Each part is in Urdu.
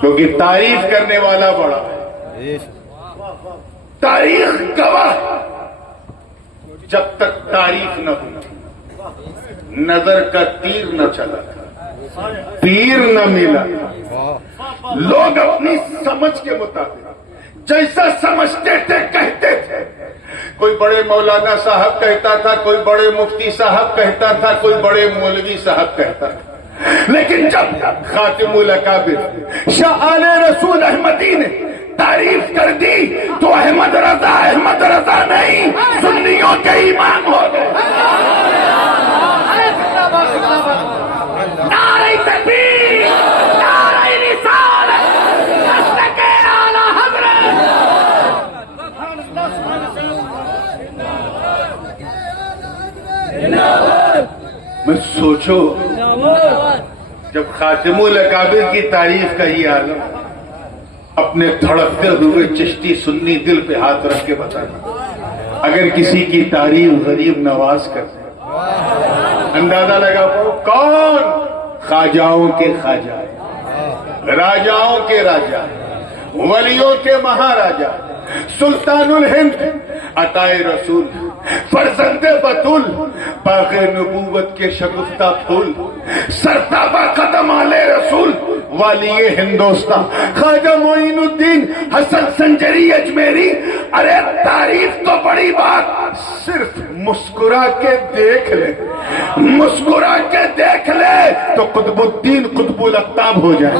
کیونکہ تعریف کرنے والا بڑا ہے. تاریخ گواہ جب تک تعریف نہ ہوئی نظر کا تیر نہ چلا تھا، تیر نہ ملا تھا. لوگ اپنی سمجھ کے مطابق جیسا سمجھتے تھے کہتے تھے. کوئی بڑے مولانا صاحب کہتا تھا، کوئی بڑے مفتی صاحب کہتا تھا، کوئی بڑے مولوی صاحب کہتا تھا. لیکن جب خاتم الاکابر شاہ آل رسول احمدی نے تعریف کر دی تو احمد رضا نہیں، سنیوں کے ایمان ہو گئے. نعرہ تکبیر، نعرہ رسالت، مسلک اعلی حضرت. میں سوچو جب خاتم الاکابر کی تعریف کا یہ عالم اپنے دھڑکتے ہوئے چشتی سنی دل پہ ہاتھ رکھ کے بتانا، اگر کسی کی تعریف غریب نواز کرتے اندازہ لگا پاؤ کون؟ خواجاؤں کے خواجہ، راجاؤں کے راجا، ولیوں کے مہاراجا، سلطان الہند، عطائے رسول، فرزند بطول، باغ نبوت کے شگفتہ پھول، سرتابہ قدم آل رسول، والی ہندوستان خواجہ معین الدین حسن سنجری اجمیری. ارے تعریف تو بڑی بات، صرف مسکرا کے دیکھ لے، مسکرا کے دیکھ لے تو قطب الدین قطب الاقطاب ہو جائے.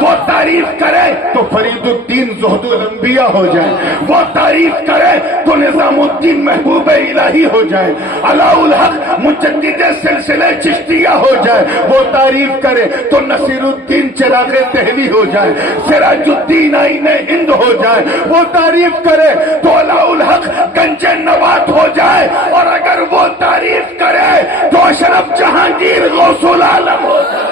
وہ تعریف کرے تو فرید الدین زہد الانبیاء ہو جائے. وہ تعریف کرے تو نظام الدین محبوب الہی ہو جائے. علاء الحق مجدد سلسلہ چشتیہ ہو جائے. وہ تعریف کرے تو نصیر الدین چراغ دہلی ہو جائے، سراج الدین آئین ہند ہو جائے. وہ تعریف کرے تو علاء الحق گنج نوات ہو جائے، اور اگر وہ تعریف کرے تو اشرف جہانگیر غوث العالم ہو جائے.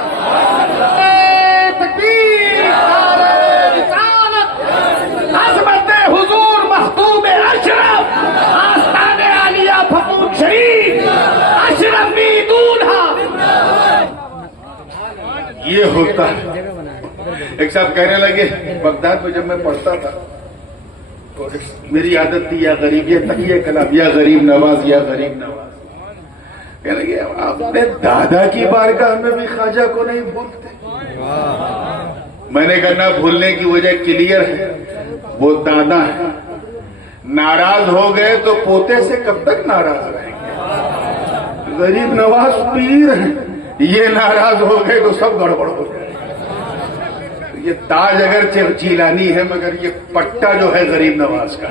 عظمت حضور مخدوم اشرف، آستان عالیہ پھپھور شریف، اشرفی دولہا. یہ ہوتا ہے. ایک صاحب کہنے لگے بغداد میں جب میں پڑھتا تھا تو میری عادت تھی یا غریب، یہ تقیہ کلام، یا غریب نواز، یا غریب نواز. کہنے لگے اپنے دادا کی بارگاہ میں بھی خواجہ کو نہیں بھولتے. میں نے کہا نہ بھولنے کی وجہ کلیئر ہے، وہ دادا ہے. ناراض ہو گئے تو پوتے سے کب تک ناراض رہیں گے؟ غریب نواز پیر ہے، یہ ناراض ہو گئے تو سب گڑبڑ ہو جائے. یہ تاج اگر جیلانی ہے مگر یہ پٹا جو ہے غریب نواز کا.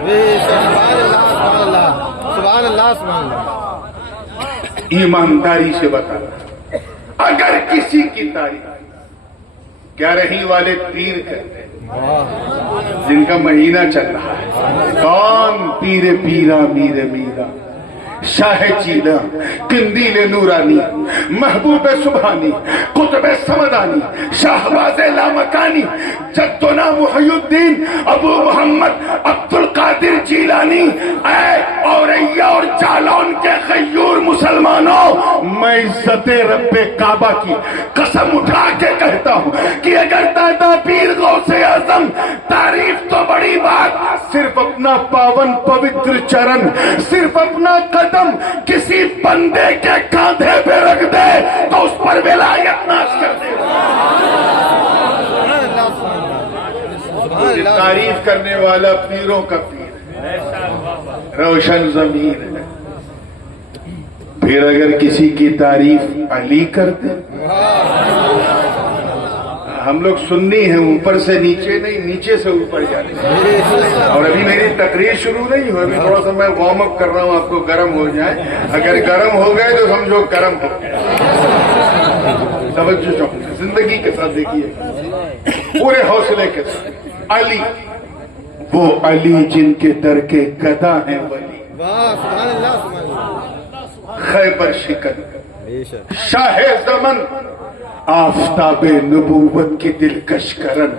سبحان اللہ سبحان اللہ. ایمانداری سے بتانا، اگر کسی کی تعریف کیا رہی والے پیر کہتے ہیں جن کا مہینہ چل رہا ہے، کون؟ پیر پیرا میر میرا، شاہ چیدہ، قندیل نورانی، محبوب سبحانی، قطب سمدانی، شاہباز لامکانی، جدنا محی الدین ابو محمد عبد القادر جیلانی. اے اوریا اور جالون کے غیور مسلمانوں، میں عزت رب کعبہ کی قسم اٹھا کے کہتا ہوں کہ اگر دادا پیر غوث اعظم تعریف تو بڑی بات، صرف اپنا پاون پوتر چرن، صرف اپنا قدم کسی بندے کے کاندھے پہ رکھ دے تو اس پر ولایت ناز کر دے. تعریف کرنے والا پیروں کا پیر، روشن ضمیر ہے. پھر اگر کسی کی تعریف علی کرتے، ہم لوگ سنی ہیں، اوپر سے نیچے نہیں، نیچے سے اوپر جاتے ہیں. اور ابھی میری تقریر شروع نہیں ہوئی، ابھی تھوڑا سا میں وارم اپ کر رہا ہوں، آپ کو گرم ہو جائے. اگر گرم ہو گئے تو سمجھو گرم ہو گئے. توجہ چاہیے، زندگی کے ساتھ دیکھیے پورے حوصلے کے ساتھ. علی، وہ علی جن کے در کے گدا ہیں ولی، خیبر شکن، شاہ زمن، آفتاب نبوت کی دلکش کرن،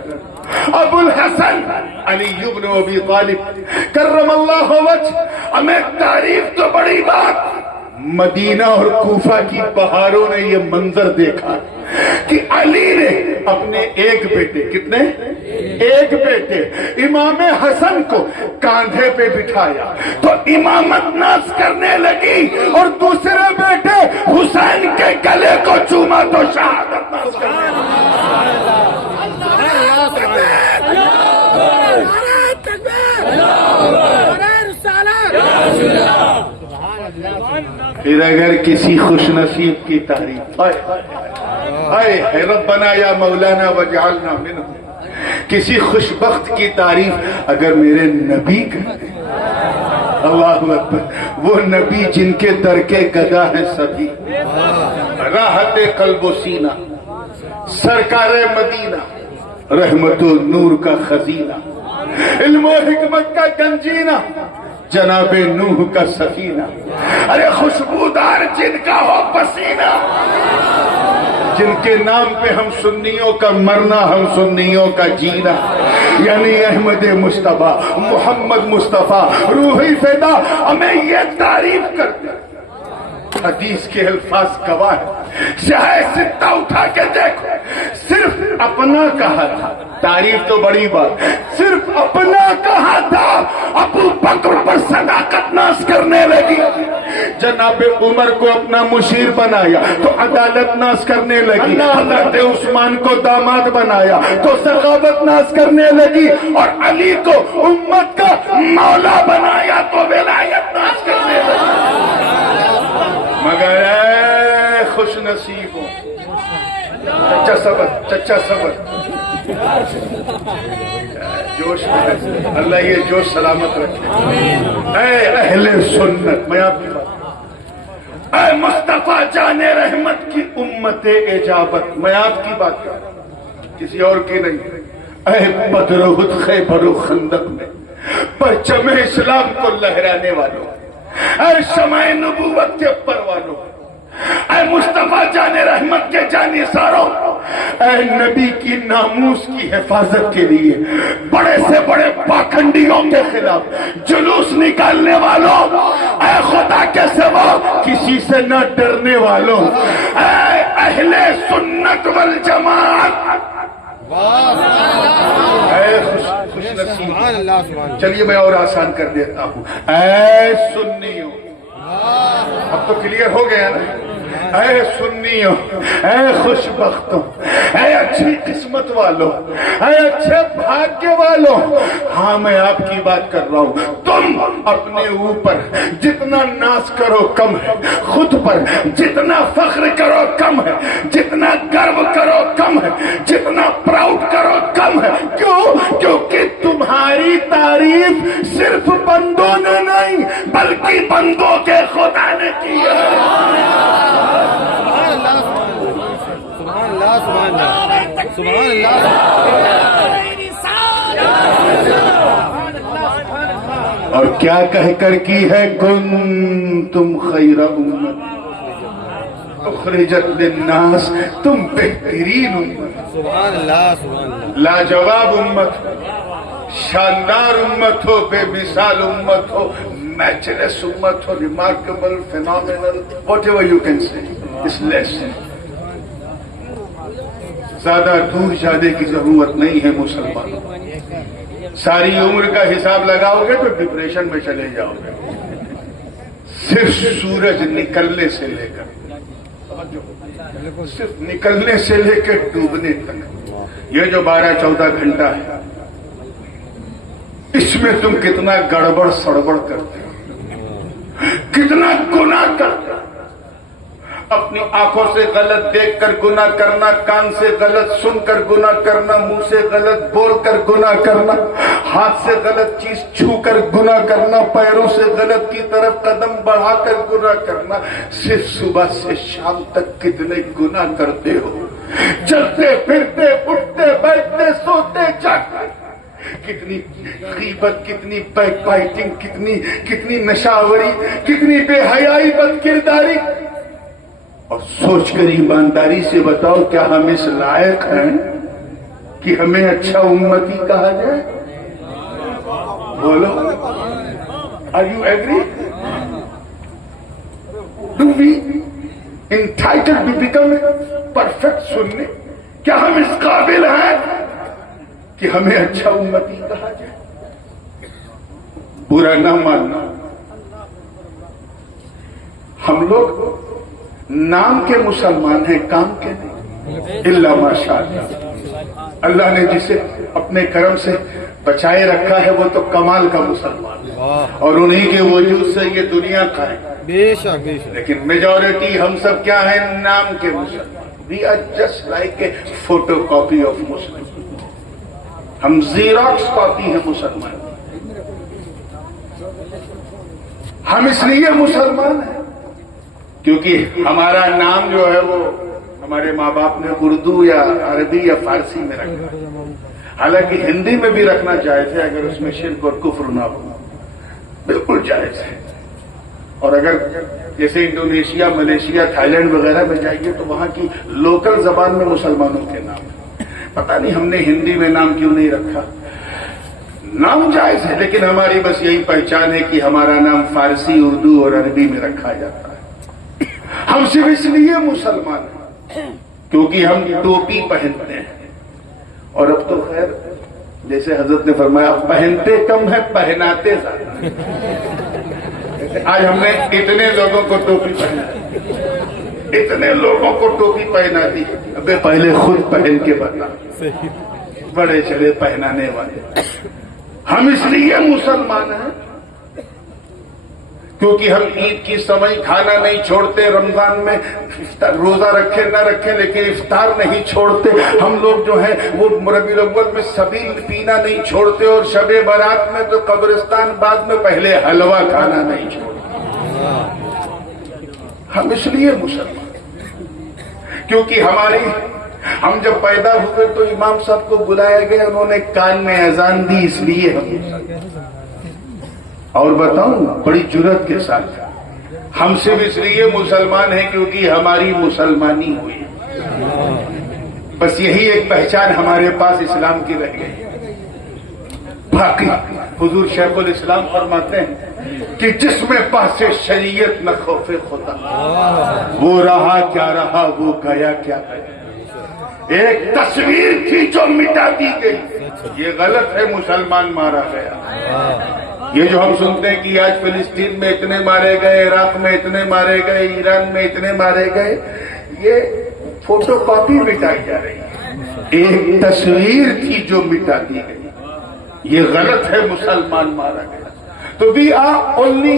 ابو الحسن علی بن ابی طالب کرم اللہ وجہ. ہمیں تعریف تو بڑی بات، مدینہ اور کوفہ کی بہاروں نے یہ منظر دیکھا کہ علی نے اپنے ایک بیٹے، کتنے؟ ایک بیٹے امام حسن کو کاندھے پہ بٹھایا تو امامت ناز کرنے لگی، اور دوسرے بیٹے حسین کے گلے کو چوما تو شہادت ناز کرنے لگی۔ پھر اگر کسی خوش نصیب کی تعریف، اے ربنا یا مولانا وجعلنا منہم، کسی خوش بخت کی تعریف اگر میرے نبی کرتے، اللہ اکبر، وہ نبی جن کے در کے گدا ہیں سبھی، راحت قلب و سینہ، سرکار مدینہ، رحمت و نور کا خزینہ، علم و حکمت کا گنجینہ، جناب نوح کا سفینہ، ارے خوشبودار جن کا ہو پسینہ، جن کے نام پہ ہم سنیوں کا مرنا، ہم سنیوں کا جینا، یعنی احمد مصطفیٰ، محمد مصطفیٰ، روحی فدا، ہمیں یہ تعریف کرتے ہیں۔ حدیث کے الفاظ گواہ ہے، شاہ ستہ اٹھا کے دیکھو، صرف اپنا کہا تھا، تعریف تو بڑی بات، صرف اپنا کہا تھا، ابو بکر پر صداقت ناز کرنے لگی، جناب عمر کو اپنا مشیر بنایا تو عدالت ناز کرنے لگی، حضرت عثمان کو داماد بنایا تو سخاوت ناز کرنے لگی، اور علی کو امت کا مولا بنایا تو ولایت ناز کرنے لگی۔ مگر اے خوش نصیبوں، چچا صبر، چچا صبر، جوش میں، اللہ یہ جوش سلامت رکھے۔ اے اہل سنت، میں آپ کی بات، اے مصطفیٰ جان رحمت کی امت اجابت، میں آپ کی بات کر رہا ہوں، کسی اور کی نہیں۔ اے بدر و احد، خیبر و خندق میں پرچم اسلام کو لہرانے والوں، اے شمع نبوت کے پروانوں، اے مصطفیٰ جان رحمت کے جانثاروں، اے نبی کی ناموس کی حفاظت کے لیے بڑے سے بڑے پاکھنڈیوں کے خلاف جلوس نکالنے والوں، اے خدا کے سوا کسی سے نہ ڈرنے والوں، اے اہل سنت والجماعت، اے خوش نصیب، چلیے میں اور آسان کر دیتا ہوں، اے سنیوں، اب تو کلیئر ہو گیا نا، اے سنیوں، اے خوش بختوں، اے اچھی قسمت والوں، اے اچھے بھاگیہ والوں، ہاں میں آپ کی بات کر رہا ہوں، تم اپنے اوپر جتنا ناز کرو کم ہے، خود پر جتنا فخر کرو کم ہے، جتنا گرو کرو کم ہے، جتنا پراؤڈ کرو کم ہے، کیوں؟ کیونکہ تمہاری تعریف صرف بندوں نے نہیں بلکہ بندوں کے خدا نے کی ہے۔ سبحان اللہ، سبحان اللہ، سبحان اللہ۔ اور کیا کہہ کر کی ہے، کنتم خیر امت اخرجت للناس، تم بہترین امت، سبحان اللہ، سبحان اللہ، لاجواب امت، شاندار امت ہو، بے مثال امت ہو، میچلس امت ہو، remarkable, phenomenal, whatever you can say, اس لیس۔ زیادہ دور جانے کی ضرورت نہیں ہے مسلمانوں، ساری عمر کا حساب لگاؤ گے تو ڈپریشن میں چلے جاؤ گے، صرف سورج نکلنے سے لے کر، صرف نکلنے سے لے کے ڈوبنے تک، یہ جو 12-14 گھنٹہ ہے، اس میں تم کتنا گڑبڑ سڑبڑ کرتے ہو، کتنا گناہ کرتے ہو، اپنی آنکھوں سے غلط دیکھ کر گناہ کرنا، کان سے غلط سن کر گناہ کرنا، منہ سے غلط بول کر گناہ کرنا، ہاتھ سے غلط چیز چھو کر گناہ کرنا، پیروں سے غلط کی طرف قدم بڑھا کر گناہ کرنا، صرف صبح سے شام تک کتنے گناہ کرتے ہو، چلتے پھرتے اٹھتے بیٹھتے سوتے جاگتے، کتنی غیبت، کتنی بیک بائٹنگ، کتنی نشاوری، کتنی بے حیائی، بد کرداری، اور سوچ کر ایمانداری سے بتاؤ کیا ہم اس لائق ہیں کہ ہمیں اچھا امتی کہا جائے؟ بولو، are you agree? Do we entitled to become a perfect سنی؟ کیا ہم اس قابل ہیں کہ ہمیں اچھا امتی کہا جائے؟ برا نہ ماننا. ہم لوگ نام کے مسلمان ہیں، کام کے نہیں. الا ماشاء اللہ، اللہ نے جسے اپنے کرم سے بچائے رکھا ہے وہ تو کمال کا مسلمان ہے، اور انہی کے وجود سے یہ دنیا قائم. بے شک بے شک. لیکن میجورٹی ہم سب کیا ہیں؟ نام کے مسلمان. We are just like a photo copy of Muslim. ہم زیروکس کاپی ہیں مسلمان. ہم اس لیے مسلمان ہیں کیونکہ ہمارا نام جو ہے وہ ہمارے ماں باپ نے اردو یا عربی یا فارسی میں رکھا ہے. حالانکہ ہندی میں بھی رکھنا جائز ہے اگر اس میں شرک اور کفر نہ ہو، بالکل جائز ہے. اور اگر جیسے انڈونیشیا، ملیشیا، تھائی لینڈ وغیرہ میں جائیے تو وہاں کی لوکل زبان میں مسلمانوں کے نام ہیں. پتہ نہیں ہم نے ہندی میں نام کیوں نہیں رکھا. نام جائز ہے لیکن ہماری بس یہی پہچان ہے کہ ہمارا نام فارسی، اردو اور عربی میں رکھا جاتا ہے. ہم صرف اس لیے مسلمان ہیں کیونکہ ہم ٹوپی پہنتے ہیں. اور اب تو خیر جیسے حضرت نے فرمایا پہنتے کم ہے پہناتے زیادہ. آج ہم نے اتنے لوگوں کو ٹوپی پہنا، اتنے لوگوں کو ٹوپی پہنا دی. ابے پہلے خود پہن کے بتا، بڑے چلے پہنانے والے. ہم اس لیے مسلمان ہیں کیونکہ ہم عید کی سمئی کھانا نہیں چھوڑتے، رمضان میں روزہ رکھیں نہ رکھیں لیکن افطار نہیں چھوڑتے. ہم لوگ جو ہیں وہ ربیع الاول میں سبیل پینا نہیں چھوڑتے، اور شب برات میں تو قبرستان بعد میں پہلے حلوہ کھانا نہیں چھوڑتے. ہم اس لیے مسلمان کیونکہ ہم جب پیدا ہوئے تو امام صاحب کو بلایا گیا، انہوں نے کان میں اذان دی، اس لیے ہم مسلمان. اور بتاؤں بڑی جرات کے ساتھ ہم صرف اس لیے مسلمان ہیں کیونکہ ہماری مسلمانی ہوئی. بس یہی ایک پہچان ہمارے پاس اسلام کی رہ گئی. باقی حضور شیخ الاسلام فرماتے ہیں کہ جس میں پاس شریعت نہ خوف خدا، وہ رہا کیا رہا، وہ گیا کیا گیا. ایک تصویر تھی جو مٹا دی گئی. یہ غلط ہے، مسلمان مارا گیا. یہ جو ہم سنتے ہیں کہ آج فلسطین میں اتنے مارے گئے، عراق میں اتنے مارے گئے، ایران میں اتنے مارے گئے، یہ فوٹو کاپی مٹائی جا رہی ہے. ایک تصویر تھی جو مٹا دی گئی. یہ غلط ہے، مسلمان مارا گیا. تو we are only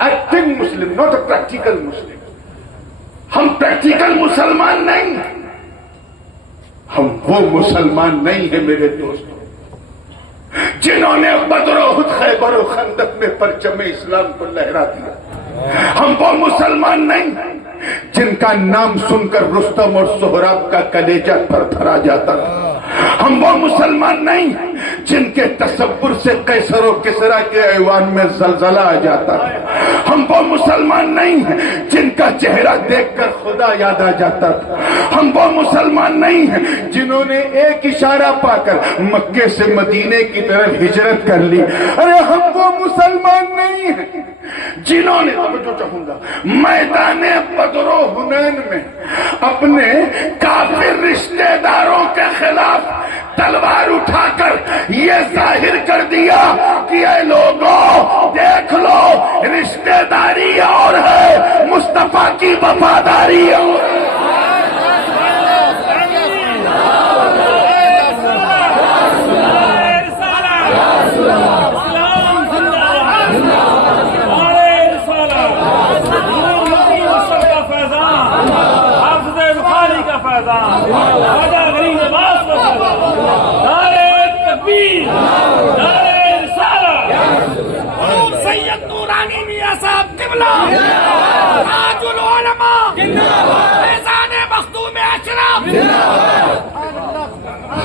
acting Muslim, not a practical Muslim. ہم پریکٹیکل مسلمان نہیں ہیں. ہم وہ مسلمان نہیں ہیں میرے دوستوں جنہوں نے بدر و احد، خیبر و خندق میں پرچم اسلام کو لہرا دیا. ہم وہ مسلمان نہیں جن کا نام سن کر رستم اور سہراب کا کلیجہ پر تھرا جاتا. ہم وہ مسلمان نہیں جن کے تصور سے قیصر و کسریٰ کے ایوان میں زلزلہ آ جاتا. ہم وہ مسلمان نہیں جن کا چہرہ دیکھ کر خدا یاد آ جاتا. ہم وہ مسلمان نہیں ہیں جنہوں نے ایک اشارہ پا کر مکے سے مدینے کی طرف ہجرت کر لی. ارے ہم وہ مسلمان نہیں ہیں جنہوں نے، توجہ چاہوں گا، میدان بدر و حنین میں اپنے کافر رشتہ داروں کے خلاف تلوار اٹھا کر یہ ظاہر کر دیا کہ اے لوگوں دیکھ لو، رشتہ داری اور ہے، مصطفیٰ کی وفاداری اور ہے.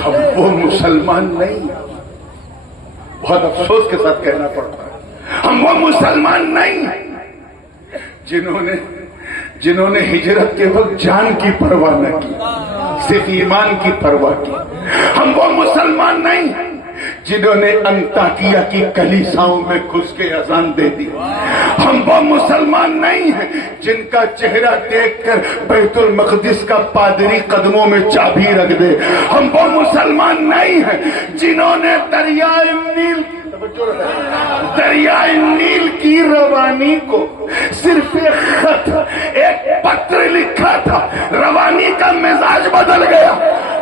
ہم وہ مسلمان نہیں، بہت افسوس کے ساتھ کہنا پڑتا ہے، ہم وہ مسلمان نہیں جنہوں نے ہجرت کے وقت جان کی پرواہ نہ کی، صرف ایمان کی پرواہ کی. ہم وہ مسلمان نہیں جنہوں نے انطاکیہ کی کلیساؤں میں گھس کے اذان دے دی. ہم وہ مسلمان نہیں ہیں جن کا چہرہ دیکھ کر بیت المقدس کا پادری قدموں میں چابی رکھ دے. ہم وہ مسلمان نہیں ہیں جنہوں نے دریائے نیل کی روانی کو صرف ایک خط، ایک پتر لکھا تھا، روانی کا مزاج بدل گیا.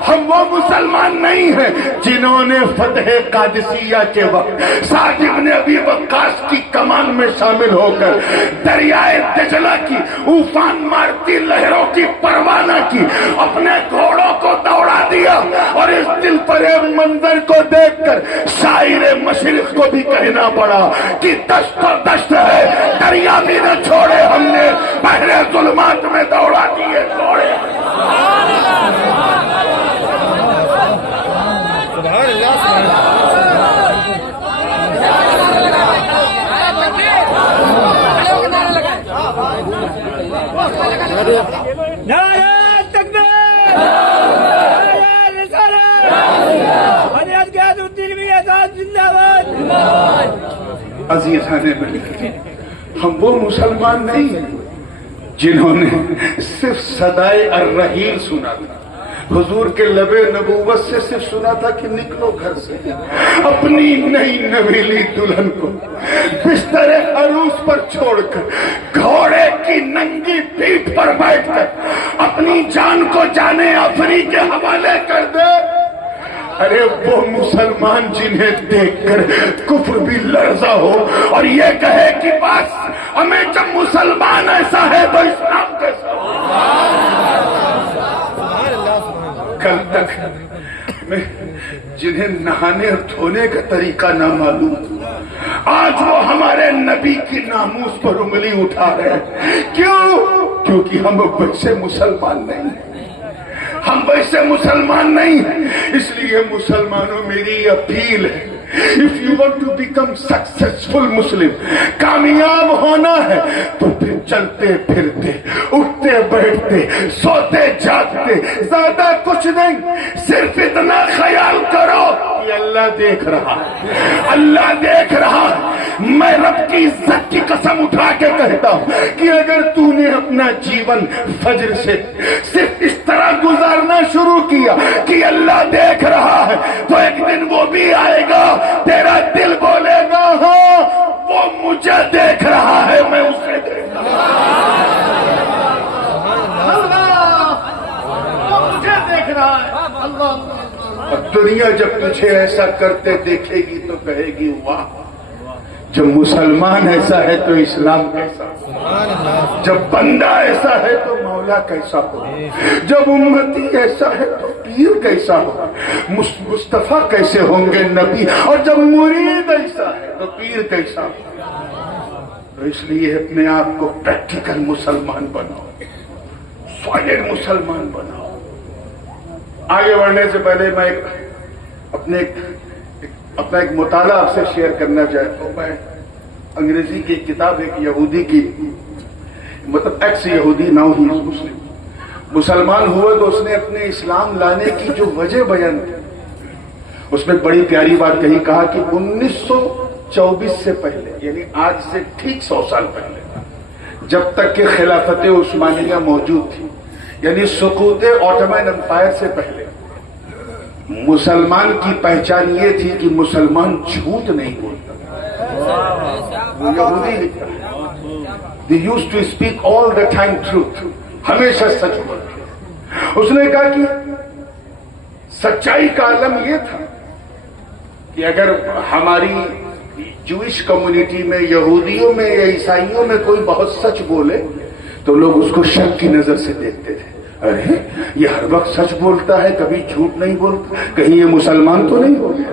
ہم وہ مسلمان نہیں ہیں جنہوں نے فتح قادسیہ کے وقت سعد بن ابی وقاص کی کمان میں شامل ہو کر دریائے دجلہ کی اوفان مارتی لہروں کی پرواہ نہ کی، اپنے گھوڑوں کو دوڑا دیا. اور اس دل فریب منظر کو دیکھ کر شاعر مشرق کو بھی کہنا پڑا کہ دشت و دشت ہے، دریا بھی نہ چھوڑے، ہم نے بحر ظلمات میں دوڑا دیے گھوڑے. سبحان اللہ سبحان نعرہ تکبیر، نعرہ رسالت، حضرت غیاث الدین بن آزاد زندہ باد. عزیزان ملت، ہم وہ مسلمان نہیں ہیں جنہوں نے صرف صدائے الرحیل سنا تھا، حضور کے لب نبوت سے صرف سنا تھا کہ نکلو گھر سے، اپنی نئی نویلی دلہن کو بستر عروس پر چھوڑ کر گھوڑے کی ننگی پیٹھ پر بیٹھ کر اپنی جان کو جانے افری کے حوالے کر دے. ارے وہ مسلمان جنہیں دیکھ کر کفر بھی لرزا ہو اور یہ کہے کہ بس ہمیں جب مسلمان ایسا ہے تو اسلام کیسا ہو. کل تک میں جنہیں نہانے اور دھونے کا طریقہ نہ معلوم تھا، آج وہ ہمارے نبی کی ناموس پر انگلی اٹھا رہے ہیں. کیوں؟ کیونکہ ہم ویسے مسلمان نہیں ہیں، ہم ویسے مسلمان نہیں ہیں. اس لیے مسلمانوں میری اپیل ہے، if you want to become successful Muslim، کامیاب ہونا ہے تو پھر چلتے پھرتے، اٹھتے بیٹھتے، سوتے جاگتے، زیادہ کچھ نہیں، صرف اتنا خیال کرو کہ اللہ دیکھ رہا ہے، اللہ دیکھ رہا ہے. میں رب کی عزت کی قسم اٹھا کے کہتا ہوں کہ اگر تو نے اپنا جیون فجر سے صرف اس طرح گزارنا شروع کیا کہ اللہ دیکھ رہا ہے، تو ایک دن وہ بھی آئے گا، تیرا دل بولے گا ہاں وہ مجھے دیکھ رہا ہے، میں اسے دیکھ رہا ہوں. اور دنیا جب تجھے ایسا کرتے دیکھے گی تو کہے گی واہ، جب مسلمان ایسا ہے تو اسلام کیسا ہو، جب بندہ ایسا ہے تو مولا کیسا ہو، جب امتی ایسا ہے تو پیر کیسا ہو، مصطفیٰ کیسے ہوں گے نبی، اور جب مرید ایسا ہے تو پیر کیسا ہو. تو اس لیے اپنے آپ کو پریکٹیکل مسلمان بناؤ، سالڈ مسلمان بناؤ. آگے بڑھنے سے پہلے میں اپنا ایک مطالعہ آپ سے شیئر کرنا چاہتا ہوں. میں انگریزی کی کتاب ایک یہودی کی، مطلب ایکس یہودی، ناؤ ہی مسلم، مسلمان ہوا تو اس نے اپنے اسلام لانے کی جو وجہ بیان کی، اس میں بڑی پیاری بات کہی. کہا کہ 1924 سے پہلے، یعنی آج سے ٹھیک 100 سال پہلے، جب تک کہ خلافت عثمانیہ موجود تھی، یعنی سقوط آٹومن امپائر سے پہلے، مسلمان کی پہچان یہ تھی کہ مسلمان جھوٹ نہیں بولتا. وہ یہودی لکھتا ہے، they used to speak all the time truth، ہمیشہ سچ بولتے. اس نے کہا کہ سچائی کا عالم یہ تھا کہ اگر ہماری جوئش کمیونٹی میں، یہودیوں میں یا عیسائیوں میں کوئی بہت سچ بولے تو لوگ اس کو شک کی نظر سے دیکھتے تھے. ارے یہ ہر وقت سچ بولتا ہے، کبھی جھوٹ نہیں بولتا، کہیں یہ مسلمان تو نہیں ہوگا.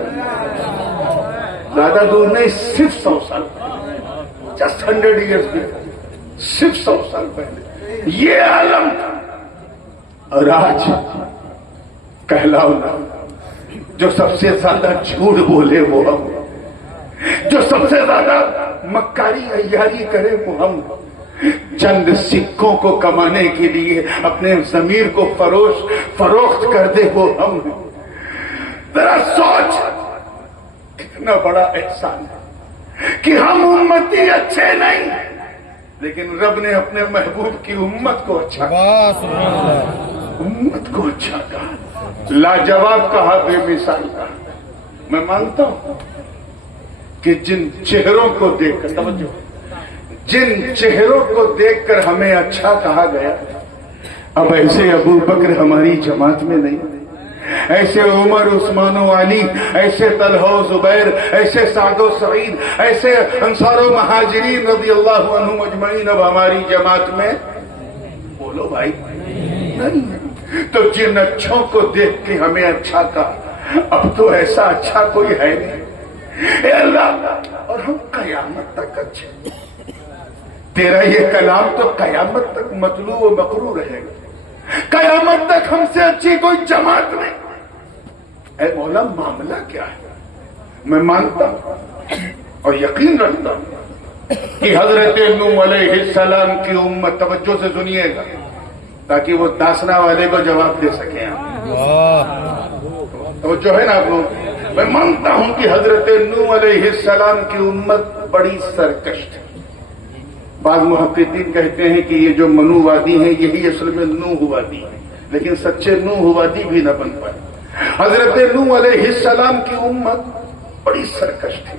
زیادہ دور نہیں، صرف 100 سال پہلے، جسٹ 100 years before، صرف 100 سال پہلے یہ عالم تھا. اور آج کہلاؤ جو سب سے زیادہ جھوٹ بولے وہ ہم، جو سب سے زیادہ مکاری عیاری کرے وہ ہم، چند سکوں کو کمانے کے لیے اپنے ضمیر کو فروخت کر دے وہ ہم. ذرا سوچ، کتنا بڑا احسان ہے کہ ہم امتی اچھے نہیں، لیکن رب نے اپنے محبوب کی امت کو اچھا کہا، سبحان اللہ، امت کو اچھا کہا، لاجواب کہا، بے مثال کہا۔ میں مانتا ہوں کہ جن چہروں کو دیکھ کر، توجہ، جن چہروں کو دیکھ کر ہمیں اچھا کہا گیا، اب ایسے ابو بکر ہماری جماعت میں نہیں، ایسے عمر، عثمان و علی، ایسے طلحہ و زبیر، ایسے سعد و سعید، ایسے انصار و مہاجرین رضی اللہ عنہم اجمعین اب ہماری جماعت میں، بولو بھائی، نہیں۔ تو جن اچھوں کو دیکھ کے ہمیں اچھا کہا، اب تو ایسا اچھا کوئی ہے نہیں، اے اللہ، اور ہم قیامت تک اچھے، تیرا یہ کلام تو قیامت تک مطلوع و مقروع رہے گا، قیامت تک ہم سے اچھی کوئی جماعت نہیں۔ اے مولا، معاملہ کیا ہے؟ میں مانتا ہوں اور یقین رکھتا ہوں کہ حضرت نوح علیہ السلام کی امت، توجہ سے سنیے گا تاکہ وہ داسنا والے کو جواب دے سکیں، توجہ ہے نا آپ لوگ؟ میں مانتا ہوں کہ حضرت نوح علیہ السلام کی امت بڑی سرکش تھی۔ بعض محققین کہتے ہیں کہ یہ جو منو وادی ہیں یہی اصل میں نوح وادی ہے، لیکن سچے نوح وادی بھی نہ بن پائے۔ حضرت نوح علیہ السلام کی امت بڑی سرکش تھی،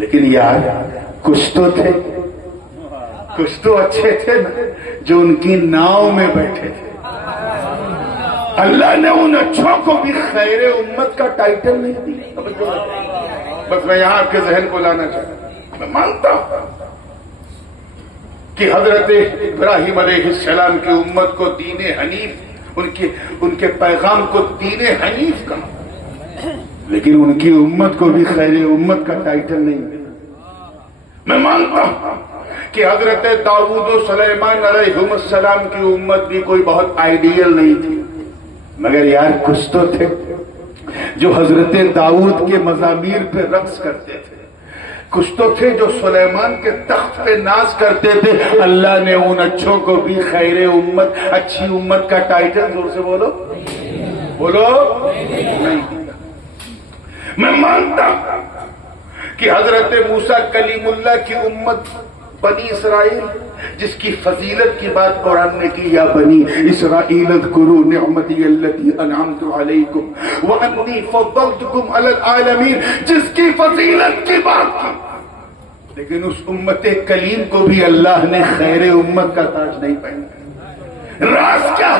لیکن یار کچھ تو تھے، کچھ تو اچھے تھے نا جو ان کی ناؤ میں بیٹھے تھے۔ اللہ نے ان اچھوں کو بھی خیر امت کا ٹائٹل نہیں دیا۔ بس میں یہاں آپ کے ذہن کو لانا چاہتا ہوں، میں مانتا ہوں کہ حضرت ابراہیم علیہ السلام کی امت کو دین حنیف، ان کے پیغام کو دین حنیف کہا، لیکن ان کی امت کو بھی خیر امت کا ٹائٹل نہیں ملا۔ میں مانتا ہوں کہ حضرت داؤد و سلیمان علیہ السلام کی امت بھی کوئی بہت آئیڈیل نہیں تھی، مگر یار کچھ تو تھے جو حضرت داؤد کے مزامیر پہ رقص کرتے تھے، کچھ تو تھے جو سلیمان کے تخت پہ ناز کرتے تھے۔ اللہ نے ان اچھوں کو بھی خیر امت، اچھی امت کا ٹائٹل، زور سے بولو بولو، نہیں دیا۔ میں مانتا ہوں کہ حضرت موسیٰ کلیم اللہ کی امت بنی اسرائیل، جس کی فضیلت کی بات قرآن نے کی، یا بنی اسرائیل اذکروا نعمتی التی انعمت علیکم وانی فضلتکم علی العالمین، جس کی فضیلت کی بات کی، لیکن اس امت کلیم کو بھی اللہ نے خیر امت کا تاج نہیں پہنا۔ راز کیا؟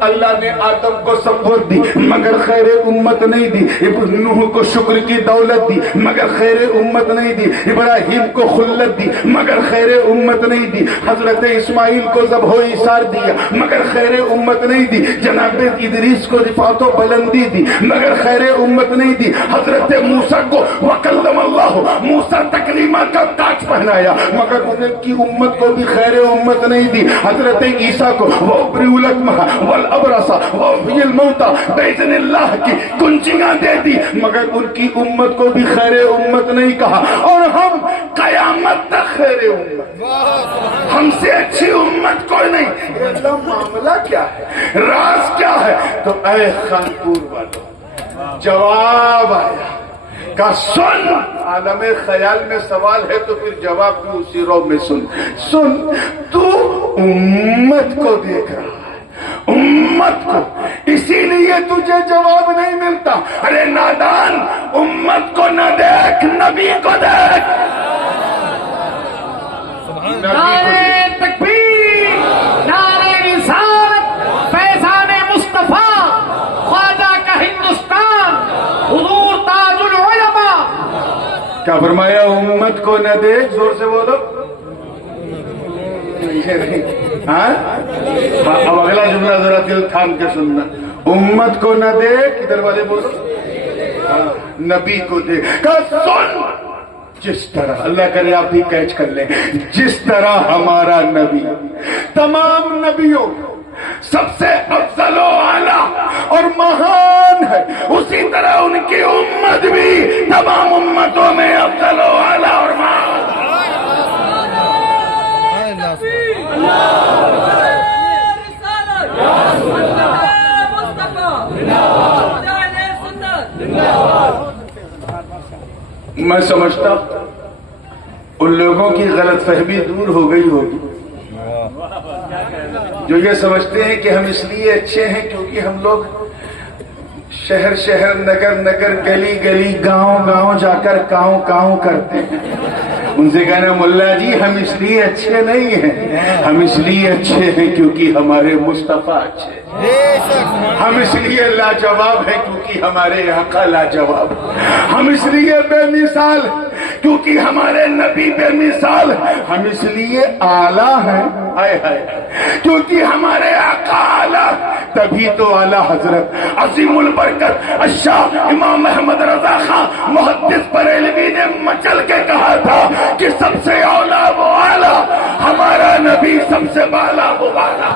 اللہ نے آدم کو سمبود دی مگر خیر امت نہیں دی، نوح کو شکر کی دولت دی مگر خیر امت نہیں دی، ابراہیم کو خلت دی مگر خیر امت نہیں دی، حضرت اسماعیل کو ذبح و ایثار دیا مگر خیر امت نہیں دی، جناب ادریس کو رفعت و بلندی دی مگر خیر امت نہیں دی، حضرت موسیٰ کو وکلم اللہ، موسیٰ تکلیمہ کا تاج پہنایا مگر ان کی امت کو بھی خیر امت نہیں دی، حضرت عیسیٰ کو وَأُبْرِئُ الْأَكْمَحَ وَالْأَبْرَصَ وَأُحْيِي الْمَوْتَى بِإِذْنِ اللہ کی کنچیاں دے دی مگر ان کی امت کو بھی خیر امت نہیں کہا، اور ہم قیامت تک خیر امت، ہم سے اچھی امت کوئی نہیں۔ اللہ معاملہ کیا ہے؟ راز کیا ہے؟ تو اے خانپور والوں، جواب آیا کا سن، عالم خیال میں سوال ہے تو پھر جواب بھی اسی رو میں سن۔ تو امت کو دیکھ رہا ہے، امت کو، اسی لیے تجھے جواب نہیں ملتا۔ ارے نادان، امت کو نہ دیکھ، نبی کو دیکھ، نعرہ تکبیر، نعرہ رسالت، فیضان مصطفیٰ، خواجہ کا ہندوستان، حضور تاج العلماء۔ کیا فرمایا؟ امت کو نہ دیکھ، زور سے بولو، ہاں اب اگلا جملہ ذرا دل تھام کے سننا، امت کو نہ دیکھ، ادھر والے بولو، نبی کو دیکھ۔ کا سن، جس طرح، اللہ کرے آپ بھی کیچ کر لیں، جس طرح ہمارا نبی تمام نبیوں سب سے افضل و اعلیٰ اور مہان ہے، اسی طرح ان کی امت بھی تمام امتوں میں افضل و اعلیٰ اور مہان۔ میں سمجھتا ہوں ان لوگوں کی غلط فہمی دور ہو گئی ہوگی جو یہ سمجھتے ہیں کہ ہم اس لیے اچھے ہیں کیونکہ ہم لوگ شہر شہر نگر نگر گلی گلی گاؤں گاؤں جا کر کاؤں کاؤں کرتے ہیں. ان سے کہنا ملا جی ہم اس لیے اچھے نہیں ہیں, ہم اس لیے اچھے ہیں کیونکہ ہمارے مصطفیٰ اچھے ہیں. ہم اس لیے لاجواب ہیں کیونکہ ہمارے آقا لاجواب. ہم اس لیے بے مثال کیونکہ ہمارے نبی بے مثال. ہم اس لیے اعلیٰ ہیں ہائے ہائے کیونکہ ہمارے آقا اعلیٰ. تبھی تو اعلیٰ حضرت عظیم البرکت الشاہ امام احمد رضا خان محدث بریلوی نے مچل کے کہا تھا کہ سب سے اولا وہ اعلیٰ, ہمارا نبی سب سے بالا وہ بالا.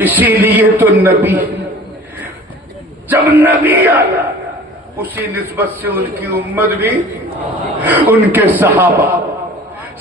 اسی لیے تو نبی جب نبی آیا اسی نسبت سے ان کی امت بھی ان کے صحابہ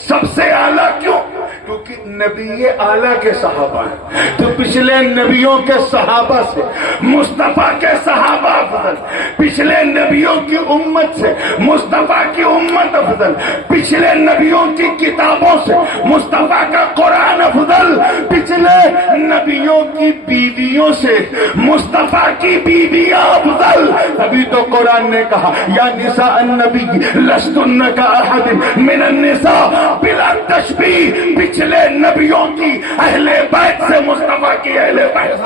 سب سے اعلیٰ. کیوں؟ کیونکہ نبی اعلیٰ کے صحابہ ہیں تو پچھلے نبیوں کے صحابہ سے مصطفیٰ کے صحابہ افضل, پچھلے نبیوں کی امت سے مصطفیٰ کی امت افضل, پچھلے نبیوں کی کتابوں سے مصطفیٰ کا قرآن افضل, پچھلے نبیوں کی بیویوں سے مصطفیٰ کی بیویاں افضل. ابھی تو قرآن نے کہا یا نساء النبی لستن کاحد من النساء بلا تشبیہ. پچھلے نبیوں کی اہل بیت سے مصطفیٰ کی اہل بیت.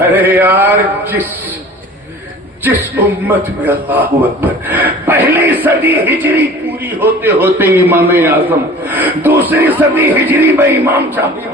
ارے یار جس امت میں اللہ اکبر پہلی صدی ہجری پوری ہوتے ہوتے امام اعظم, دوسری صدی ہجری میں امام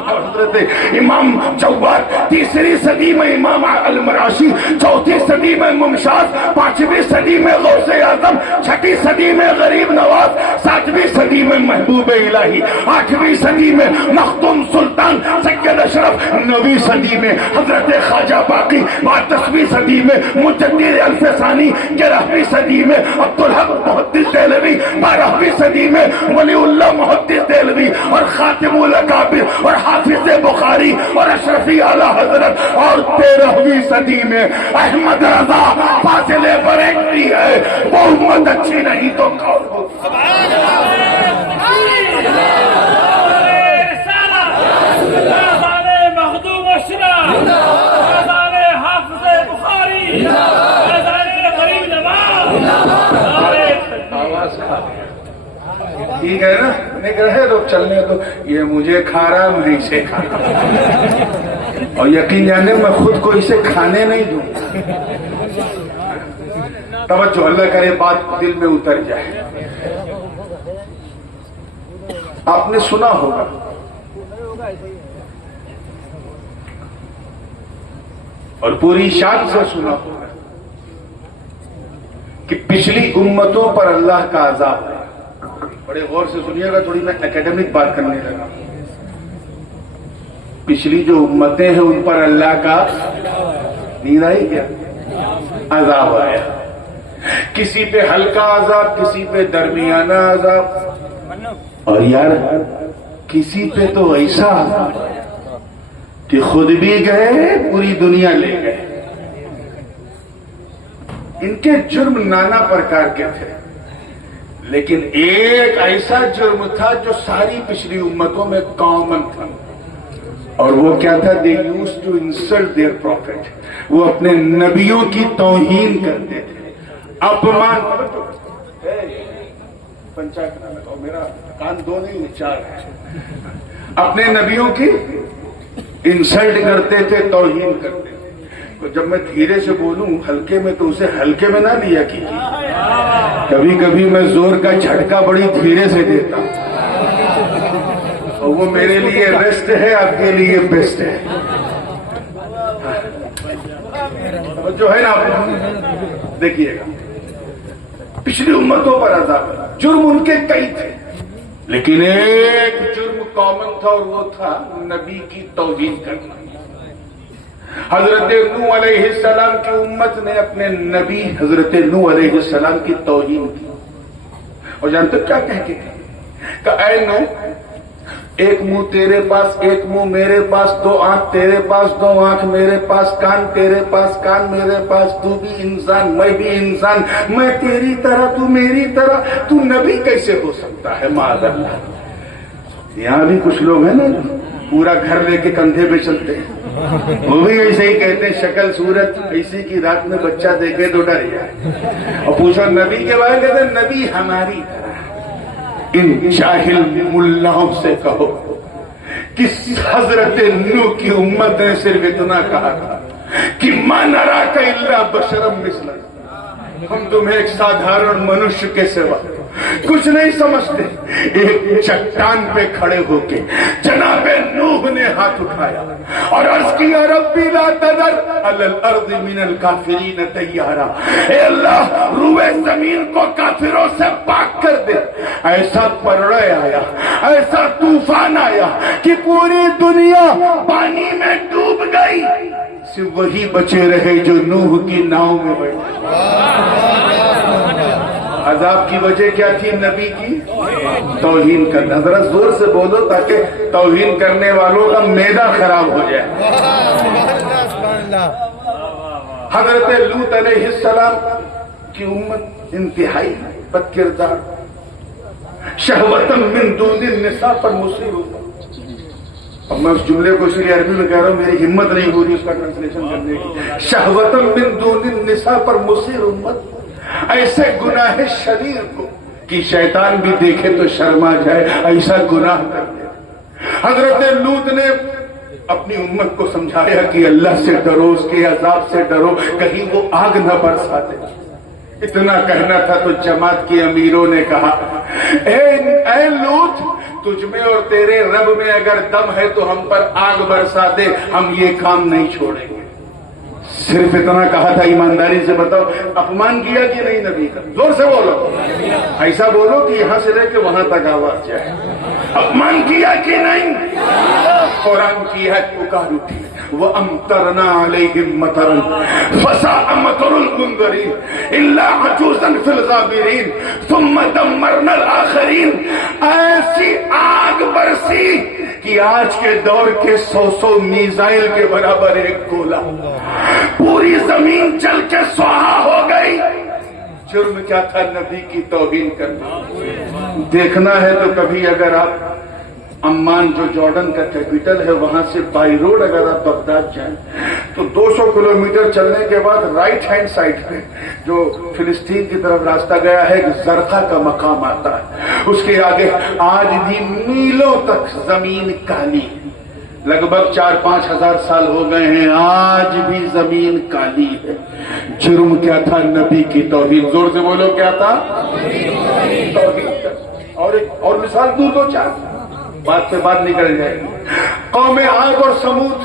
حضرت امام جواد, تیسری صدی میں امام المراشی, چوتھی صدی میں ممشاز, پانچویں صدی میں غوث اعظم, چھٹی صدی میں غریب نواز, ساتویں صدی میں محبوب الہی, آٹھویں صدی میں مختوم سلطان سید اشرف, نویں صدی میں حضرت خواجہ باقی, 10ویں صدی میں مجدد الفسانی, 11ویں صدی میں عبدالحق محدث دہلوی, 12ویں صدی میں ولی اللہ محدث دہلوی, اور خاتم الاکابر اور حافظ بخاری اور اشرفی اعلی حضرت, اور 13ویں صدی میں احمد رضا فاضل بریلوی ہے. وہ امت اچھی نہیں تو کون ہو؟ ٹھیک ہے نا, نگرہ تو چلنے تو یہ مجھے کھا رہا میں اسے کھا رہا, اور یقین جانے میں خود کو اسے کھانے نہیں دوں. توجہ, اللہ کرے بات دل میں اتر جائے. آپ نے سنا ہوگا اور پوری شان سے سنا ہوگا کہ پچھلی امتوں پر اللہ کا عذاب ہے. بڑے غور سے سنیے گا, تھوڑی میں اکیڈمک بات کرنے لگا. پچھلی جو امتیں ہیں ان پر اللہ کا نیند آئی کیا عذاب آیا. کسی پہ ہلکا عذاب, کسی پہ درمیانہ عذاب, اور یار کسی پہ تو ایسا عذاب کہ خود بھی گئے پوری دنیا لے گئے. ان کے جرم نانا پرکار کے تھے, لیکن ایک ایسا جرم تھا جو ساری پچھلی امتوں میں کامن تھا, اور وہ کیا تھا؟ They use to insult their prophet. وہ اپنے نبیوں کی توہین کرتے تھے, اپمان. پنچایت نہ لگاؤ, میرا کان دو نہیں 4 ہے. اپنے نبیوں کی انسلٹ کرتے تھے, توہین کرتے تھے. تو جب میں دھیرے سے بولوں ہلکے میں تو اسے ہلکے میں نہ لیا کیجیے. کبھی کبھی میں زور کا جھٹکا بڑی دھیرے سے دیتا ہوں, اور وہ میرے لیے ریسٹ ہے, آپ کے لیے بیسٹ ہے. جو ہے نا, دیکھیے گا پچھلی امتوں پر عذاب ہے. جرم ان کے کئی تھے, لیکن ایک جرم کامن تھا, اور وہ تھا نبی کی توہین کرنا. حضرت نوح علیہ السلام کی امت نے اپنے نبی حضرت نوح علیہ السلام کی توہین کی، اور جانتے کیا کہہ کے کہ اے نوح، ایک منہ تیرے پاس، ایک منہ میرے پاس، دو آنکھ تیرے پاس، دو آنکھ میرے پاس، کان تیرے پاس، کان میرے پاس، تو بھی انسان میں بھی انسان، میں تیری طرح تو میری طرح، تو نبی کیسے ہو سکتا ہے؟ معاذ اللہ۔ یہاں بھی کچھ لوگ ہیں نا پورا گھر لے کے کندھے پہ چلتے ہیں، وہ بھی ایسے ہی کہتے ہیں شکل صورت ایسی کی رات میں بچہ دیکھے تو ڈر جائے، اور پوچھو نبی کے بارے کہتے ہیں نبی ہماری طرح۔ ان جاہل ملاؤں سے کہو کہ حضرت نوح کی امت نے صرف اتنا کہا تھا کہ ما نراک الا بشرا مثلک، ہم تمہیں ایک سادھارن منشیہ کے سوا کچھ نہیں سمجھتے۔ ایک چٹان پہ کھڑے ہو کے جناب نوح نے ہاتھ اٹھایا اور عرض کیا ربی لا تذر علی الارض من الکافرین دیارا، اے اللہ روئے زمین کو کافروں سے پاک کر دے۔ ایسا پرڑے آیا، ایسا طوفان آیا کہ پوری دنیا پانی میں ڈوب گئی، صرف وہی بچے رہے جو نوح کی ناؤ میں بیٹھے۔ عذاب کی وجہ کیا تھی؟ نبی کی توہین کرنا۔ ذرا زور سے بولو تاکہ توہین کرنے والوں کا معدہ خراب ہو جائے۔ حضرت لوط علیہ السلام کی امت انتہائی بد کردار، شہوتاً من دون النساء پر مصر ہوتا۔ اب میں اس جملے کو اس لیے عربی میں کہہ رہا ہوں، میری ہمت نہیں ہو رہی اس کا ٹرانسلیشن کرنے کی۔ شہوتاً من دون النساء پر مصر امت، ایسے گناہ شریر کو کہ شیطان بھی دیکھے تو شرما جائے، ایسا گناہ کر دے۔ حضرت لوط نے اپنی امت کو سمجھایا کہ اللہ سے ڈرو، اس کے عذاب سے ڈرو، کہیں وہ آگ نہ برسا دے۔ اتنا کہنا تھا تو جماعت کے امیروں نے کہا اے لوط، تجھ میں اور تیرے رب میں اگر دم ہے تو ہم پر آگ برسا دے، ہم یہ کام نہیں چھوڑیں گے۔ صرف اتنا کہا تھا، ایمانداری سے بتاؤ اپمان کیا کہ نہیں نبی کا؟ زور سے بولو، ایسا بولو کہ یہاں سے لے کے وہاں تک آواز جائے۔ اپمان کیا کہ نہیں؟ قرآن کی ہے پکار اٹھی، وَأَمْطَرْنَا عَلَيْهِمْ مَطَرًا فَسَاءَ مَطَرُ الْمُنذَرِينَ إِلَّا عَجُوزًا فِي الْغَابِرِينَ ثُمَّ دَمَّرْنَا الْآخَرِينَ۔ ایسی آگ برسی کہ آج کے دور کے 100 میزائل کے برابر ایک گولہ، پوری زمین جل کے سوہا ہو گئی۔ جرم کیا تھا؟ نبی کی توہین کرنا۔ دیکھنا ہے تو کبھی اگر آپ عمان جو جارڈن کا کیپٹل ہے وہاں سے بائی روڈ اگر آپ بغداد جائیں تو 200 کلومیٹر چلنے کے بعد رائٹ ہینڈ سائڈ پہ جو فلسطین کی طرف راستہ گیا ہے ایک زرقہ کا مقام آتا ہے، اس کے آگے آج بھی میلوں تک زمین کالی ہے، لگ بھگ 4-5 ہزار سال ہو گئے ہیں، آج بھی زمین کالی ہے۔ جرم کیا تھا؟ نبی کی توہین۔ زور سے بولو کیا تھا؟ توہین۔ اور مثال دوں تو چار، بات سے بات نکل جائے گی۔ قوم عاد اور سمود،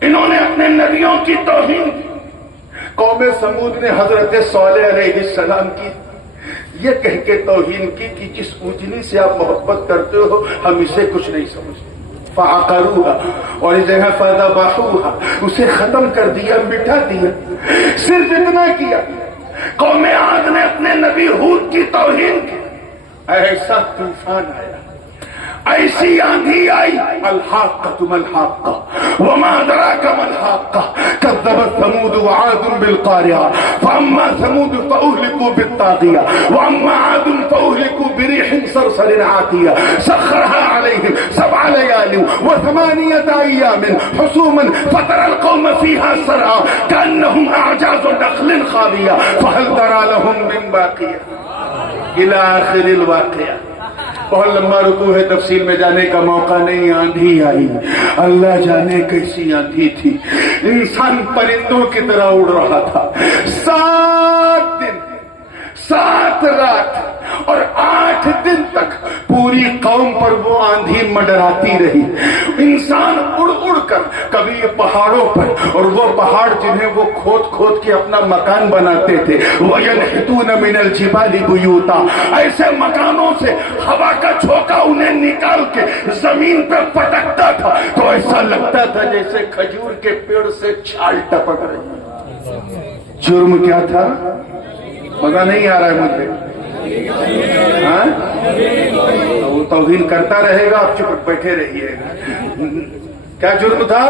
انہوں نے اپنے نبیوں کی توہین کی۔ قوم سمود نے حضرت صالح علیہ السلام کی یہ کہہ کے توہین کی کہ جس اونجنی سے آپ محبت کرتے ہو ہم اسے کچھ نہیں سمجھتے، فعقروها، اور اس جگہ فذبحوها، اسے ختم کر دیا، مٹا دیا۔ صرف اتنا کیا۔ قوم عاد نے اپنے نبی ہود کی توہین کی۔ ایسا طوفان آیا، ایسی آندھی آئی، الحاقۃ ما الحاقۃ وما ادراک ما الحاقۃ کذبت ثمود وعاد بالقارعۃ فاما ثمود فاهلكوا بالطاغیہ واما عاد فاهلكوا بريح صرصر عاتیہ سخرها عليهم 7 ليال و8 ايام حسوما فترى القوم فيها صرعى كأنهم اعجاز نخل خاویہ فهل ترى لهم من باقیہ الى آخر الواقعہ۔ بہت لمبا رکوع ہے، تفصیل میں جانے کا موقع نہیں۔ آندھی آئی، اللہ جانے کیسی آندھی تھی، انسان پرندوں کی طرح اڑ رہا تھا۔ 7 دن 7 رات اور 8 دن تک پوری قوم پر وہ آندھی منڈراتی رہی. انسان اڑ اڑ کر کبھی یہ پہاڑوں پر، اور وہ پہاڑ جنہیں وہ کھود کھود کے اپنا مکان بناتے تھے، وَيَنْحِتُونَ مِنَ الْجِبَالِ بُيُوتًا، ایسے مکانوں سے ہوا کا جھونکا انہیں نکال کے زمین پہ پٹکتا تھا تو ایسا لگتا تھا جیسے کھجور کے پیڑ سے چھال ٹپک رہی. جرم کیا تھا؟ مزہ نہیں آ رہا ہے مجھے. ہاں وہ توہین کرتا رہے گا، آپ چپ بیٹھے رہیے گا. کیا جرم تھا؟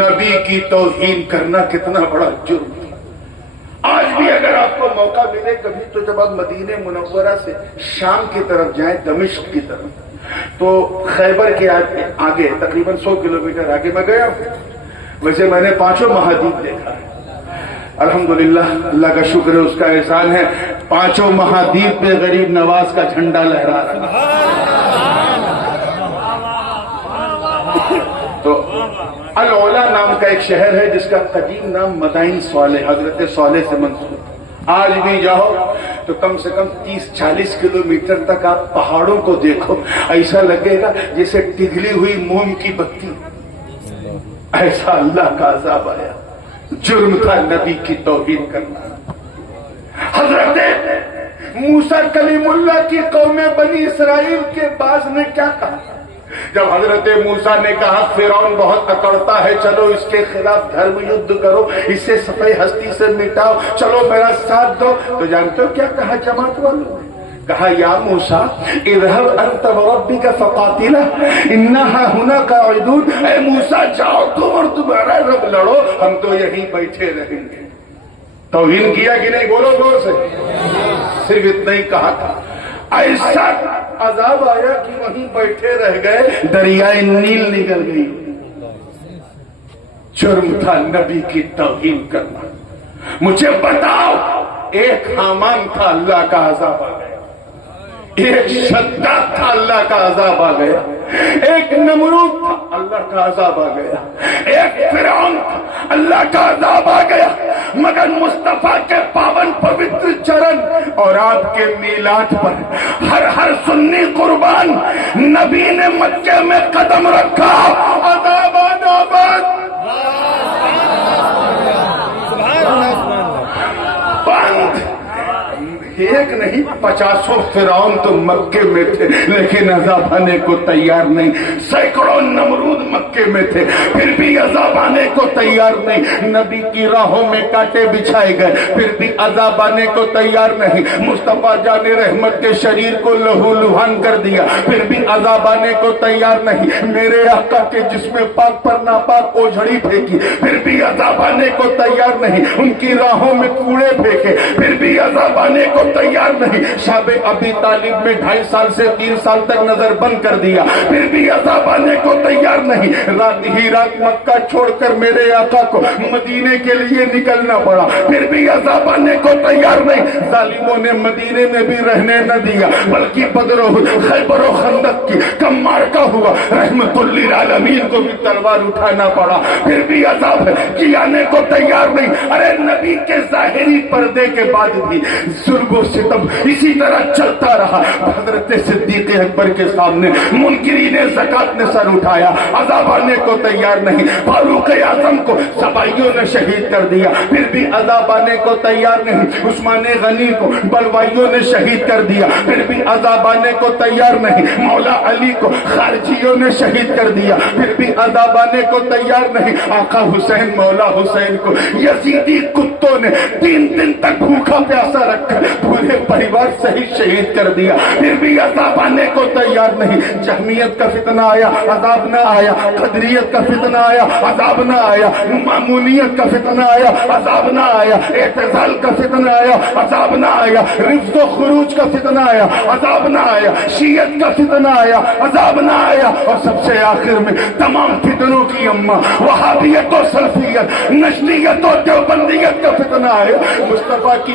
نبی کی توہین کرنا کتنا بڑا جرم تھا. آج بھی اگر آپ کو موقع ملے کبھی تو جب آپ مدینہ منورہ سے شام کی طرف جائیں، دمشق کی طرف، تو خیبر کے آگے تقریباً 100 کلومیٹر آگے میں گیا ہوں. ویسے میں نے 5 مہادیپ دیکھا ہے. الحمدللہ، اللہ کا شکر ہے، اس کا احسان ہے. 5 مہادیپ پہ غریب نواز کا جھنڈا لہرا رہا. تو العلا نام کا ایک شہر ہے جس کا قدیم نام مدائن صالح، حضرت صالح سے منسوب. آج بھی جاؤ تو کم سے کم 30-40 کلومیٹر تک آپ پہاڑوں کو دیکھو، ایسا لگے گا جیسے پگھلی ہوئی موم کی بتی. ایسا اللہ کا عذاب آیا. جرم تھا نبی کی توہین کرنا. حضرت موسیٰ کلیم اللہ کی قوم بنی اسرائیل کے بعض نے کیا کہا جب حضرت موسیٰ نے کہا فرعون بہت اکڑتا ہے، چلو اس کے خلاف دھرم یدھ کرو، اسے صفحہ ہستی سے مٹاؤ، چلو میرا ساتھ دو، تو جانتے ہو کیا کہا جماعت والوں نے؟ کہا یا موسیٰ اذهب انت وربك فقاتلا اننا هنا قاعدون. اے موسیٰ جاؤ تم اور تمہارا رب لڑو، ہم تو یہیں بیٹھے رہیں گے. توہین کیا کہ نہیں؟ بولو زور سے. صرف اتنا ہی کہا تھا. ایسا عذاب آیا کہ وہیں بیٹھے رہ گئے، دریائے نیل نکل گئی. جرم تھا نبی کی توہین کرنا. مجھے بتاؤ، ایک حامان تھا، اللہ کا عذاب آ گیا. ایک شداد تھا، اللہ کا عذاب آ گیا. ایک نمرود تھا، اللہ کا عذاب آ گیا. ایک فرعون تھا، اللہ کا عذاب آ گیا. مگر مصطفیٰ کے پاون پوتر چرن اور آپ کے میلاد پر ہر سنی قربان نبی نے مکے میں قدم رکھا. عذاب آباد بند. ایک نہیں 50 فرعون تو مکے میں تھے لیکن عذاب آنے کو تیار نہیں. سینکڑوں نمرود مکے میں تھے پھر بھی عذاب آنے کو تیار نہیں. نبی کی راہوں میں کانٹے بچھائے گئے پھر بھی عذاب آنے کو تیار نہیں. مصطفیٰ جان رحمت کے شریر کو لہو لہان کر دیا پھر بھی عذاب آنے کو تیار نہیں. میرے آقا کے جسم پاک پر ناپاک اوجھڑی پھینکی پھر بھی عذاب آنے کو تیار نہیں. ان کی راہوں میں کوڑے پھینکے پھر بھی عذاب آنے کو تیار نہیں. شاب ابی طالب میں 2.5 سال سے 3 سال تک نظر بند کر دیا پھر بھی عذاب آنے کو تیار نہیں. رات ہی رات مکہ چھوڑ کر میرے آقا کو مدینے کے لیے نکلنا پڑا پھر بھی عذاب آنے کو تیار نہیں. ظالموں نے مدینے میں بھی رہنے نہ دیا بلکہ بدر و خیبر و خندق کی کم مارکا ہوا. رحمت للعالمین کو بھی تلوار اٹھانا پڑا پھر بھی عذاب کی آنے کو تیار نہیں. ارے نبی کے ظاہری پردے کے بعد بھی ظلم و ستم اسی طرح چلتا رہا. حضرت صدیق اکبر کے سامنے منکرین زکات نے سر اٹھایا، عذاب آنے کو تیار نہیں. فاروق اعظم کو سپاہیوں نے شہید کر دیا پھر بھی عذاب آنے کو تیار نہیں. عثمان غنی کو بلوائیوں نے شہید کر دیا پھر بھی عذاب آنے کو تیار نہیں. مولا علی کو خارجیوں نے شہید کر دیا پھر بھی عذاب آنے کو تیار نہیں. آقا حسین مولا حسین کو یزیدی کتوں نے 3 دن تک بھوکا پیاسا رکھا پورے پریوار سے ہی شہید کر دیا پھر بھی عذاب آنے کو تیار نہیں. جہمیت کا فتنہ آیا، عذاب نہ آیا. قدریت کا فتنہ آیا، عذاب نہ آیا. مامونیت کا فتنہ آیا، عذاب نہ آیا. اعتزال کا فتنہ آیا، عذاب نہ آیا. رفض و خروج کا فتنہ آیا، عذاب نہ آیا. شیعت کا فتنہ آیا، عذاب نہ آیا. اور سب سے آخر میں تمام فتنوں کی اماں وہابیت و سلفیت، نجدیت و دیوبندیت کا فتنہ آیا. مصطفیٰ کی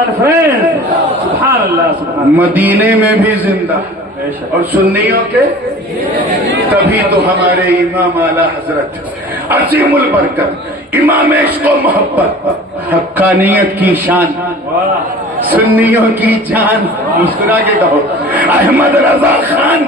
کانفرنس. سبحان اللہ سبحان اللہ. مدینے میں بھی زندہ اور سنیوں کے تبھی تو ہمارے امام اعلی حضرت عظیم البرکت امام عشق و محبت حقانیت کی شان سنیوں کی جان مسکرا کے کہو احمد رضا خان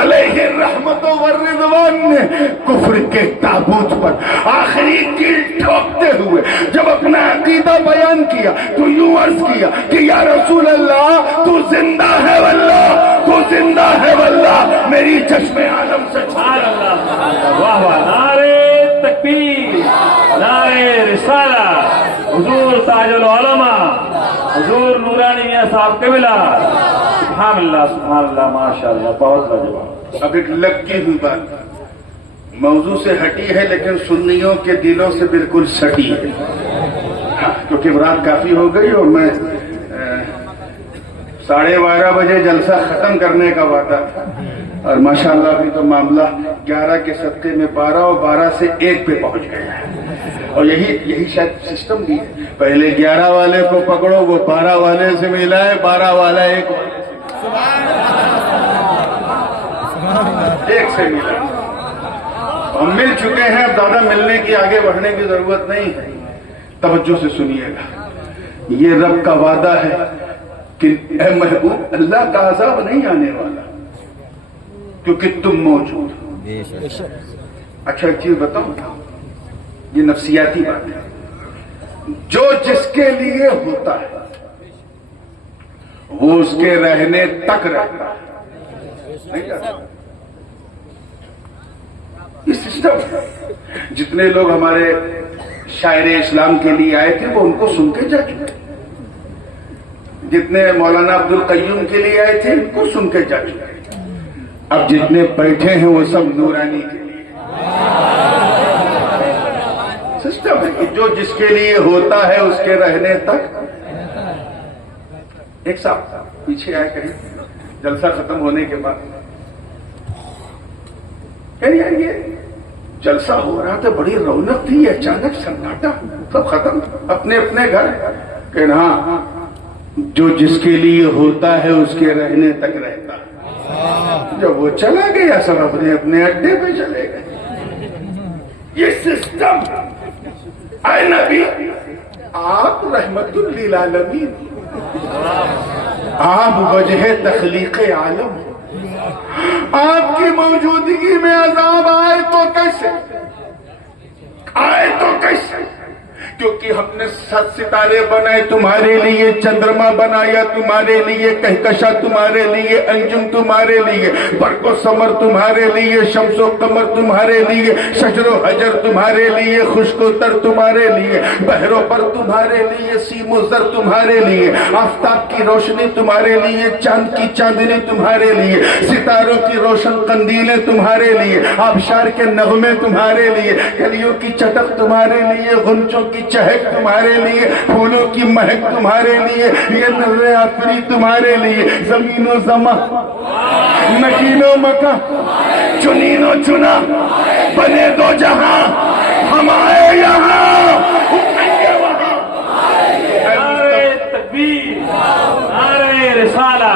علیہ الرحمت والرضوان نے کفر کے تابوت پر آخری کیل ٹھوکتے ہوئے جب اپنا عقیدہ بیان کیا تو یوں عرض کیا کہ یا رسول اللہ تو زندہ ہے واللہ تو زندہ ہے واللہ میری چشم عالم سے سبحان اللہ. واہ واہ. نعرے تکبیر, نعرے رسالہ, حضور تاج العلماء, حضور نورانی میاں صاحب قبلہ. سبحان اللہ سبحان اللہ ماشاء اللہ. بہت لاجواب. اب ایک لکی ہوئی بات موضوع سے ہٹی ہے لیکن سنیوں کے دلوں سے بالکل سٹی ہے کیونکہ رات کافی ہو گئی اور میں 12:30 بجے جلسہ ختم کرنے کا وعدہ تھا اور ماشاءاللہ ابھی تو معاملہ 11 کے صدقے میں 12 اور 12 سے 1 پہ پہنچ گیا ہے اور یہی شاید سسٹم بھی ہے. پہلے 11 والے کو پکڑو وہ 12 والے سے ملا ہے 12 والا 1 سے ملا. ہم مل چکے ہیں اب زیادہ ملنے کی آگے بڑھنے کی ضرورت نہیں ہے. توجہ سے سنیے گا یہ رب کا وعدہ ہے کہ اے محبوب اللہ کا عذاب نہیں آنے والا کیونکہ تم موجود ہو. اچھا ایک چیز بتاؤں یہ نفسیاتی بات ہے جو جس کے لیے ہوتا ہے وہ اس کے رہنے تک رہتا ہے نہیں رہتا. یہ سسٹم جتنے لوگ ہمارے شاعر اسلام کے لیے آئے تھے وہ ان کو سن کے جا چکے. جتنے مولانا عبد القیوم کے لیے آئے تھے ان کو سن کے جا چکے. اب جتنے بیٹھے ہیں وہ سب نورانی کے لیے. سسٹم ہے کہ جو جس کے لیے ہوتا ہے اس کے رہنے تک. ایک صاحب پیچھے آئے کہیں جلسہ ختم ہونے کے بعد یار یہ جلسہ ہو رہا تھا بڑی رونق تھی اچانک سناٹا سب ختم اپنے اپنے گھر. کہ ہاں جو جس کے لیے ہوتا ہے اس کے رہنے تک رہتا ہے. جب وہ چلا گیا سب اپنے اپنے اڈے پہ چلے گئے. یہ سسٹم اے نبی آپ رحمت للعالمین آپ وجہ تخلیق عالم آپ کی موجودگی میں عذاب آئے تو کیسے کیونکہ ہم نے 7 ستارے بنائے تمہارے لیے چندرما بنایا تمہارے لیے کہکشاں تمہارے لیے انجم تمہارے لیے برق و سمر تمہارے لیے شمس و قمر تمہارے لیے شجر و حجر تمہارے لیے خشک و تر تمہارے لیے بحر و بر تمہارے لیے سیم و زر تمہارے لیے آفتاب کی روشنی تمہارے لیے چاند کی چاندنی تمہارے لیے ستاروں کی روشن قندیلیں تمہارے لیے آبشار کے نغمے تمہارے لیے کلیوں کی چٹک تمہارے لیے غنچوں کی چہک تمہارے لیے پھولوں کی مہک تمہارے لیے یہ نظر آفری تمہارے لیے زمین و زمان مکین و مکان چنین و چنا بنے دو جہاں ہم آئے یہاں نعرے تکبیر, نعرے رسالہ,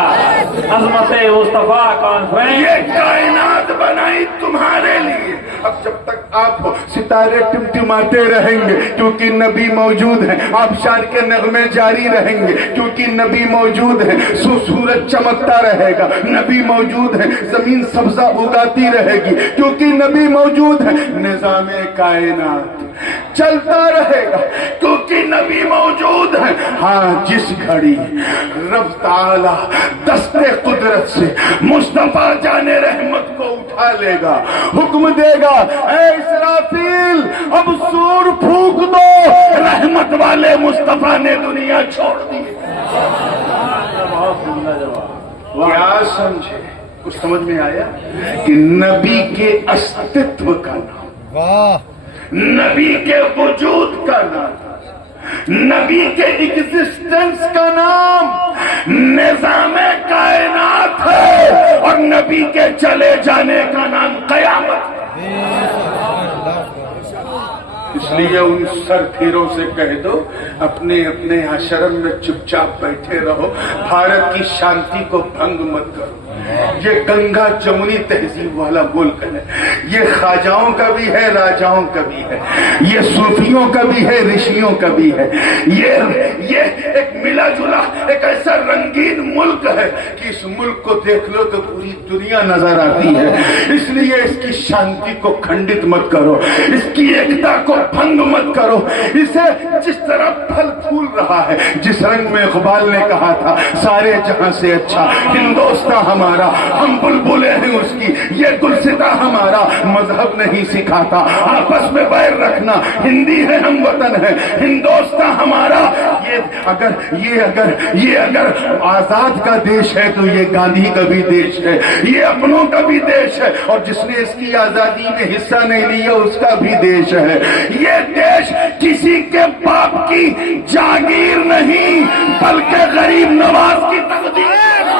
عظمت مصطفیٰ کانفرنس. یہ کائنات بنائی تمہارے لیے. اب جب تک آپ ستارے ٹمٹماتے رہیں گے کیونکہ نبی موجود ہیں آبشار کے نغمے جاری رہیں گے کیونکہ نبی موجود ہیں سورج چمکتا رہے گا نبی موجود ہے زمین سبزہ اگاتی رہے گی کیونکہ نبی موجود ہے نظام کائنات چلتا رہے گا کیونکہ نبی موجود ہے. ہاں جس گھڑی رب تعالی دستے قدرت سے مصطفیٰ جان رحمت کو اٹھا لے گا حکم دے گا اے اسرافیل اب سور پھونک دو رحمت والے مصطفیٰ نے دنیا چھوڑ دی. کیا سمجھے کچھ سمجھ میں آیا کہ نبی کے استتو کا نام واہ نبی کے وجود کا نام نبی کے ایگزسٹنس کا نام نظام کائنات ہے اور نبی کے چلے جانے کا نام قیامت. اس لیے ان سر پھیروں سے کہہ دو اپنے اپنے آشرم میں چپ چاپ بیٹھے رہو، بھارت کی شانتی کو بھنگ مت کرو۔ یہ گنگا جمنی تہذیب والا ملک ہے، یہ خواجاؤں کا بھی ہے، راجاؤں کا بھی ہے، یہ صوفیوں کا بھی ہے، رشیوں کا بھی ہے، یہ ایک ملا جلا ایک ایسا رنگین ملک ہے کہ اس ملک کو دیکھ لو تو پوری دنیا نظر آتی ہے۔ اس لیے اس کی شانتی کو کھنڈت مت کرو، اس کی ایکتا کو بھنگ مت کرو، اسے جس طرح پھل پھول رہا ہے، جس رنگ میں اقبال نے کہا تھا سارے جہاں سے اچھا ہندوستاں ہمارا، ہم بلبلیں ہیں اس کی، یہ گلستہ ہمارا مذہب نہیں سکھاتا، آپس میں بیر رکھنا، ہندی ہے ہم وطن ہے، ہندوستاں ہمارا۔ یہ اگر آزاد کا دیش ہے تو یہ گاندھی کا بھی دیش ہے، یہ اپنوں کا بھی دیش ہے، اور جس نے اس کی آزادی میں حصہ نہیں لیا اس کا بھی دیش ہے۔ یہ دیش کسی کے باپ کی جاگیر نہیں بلکہ غریب نواز کی تقدیر ہے۔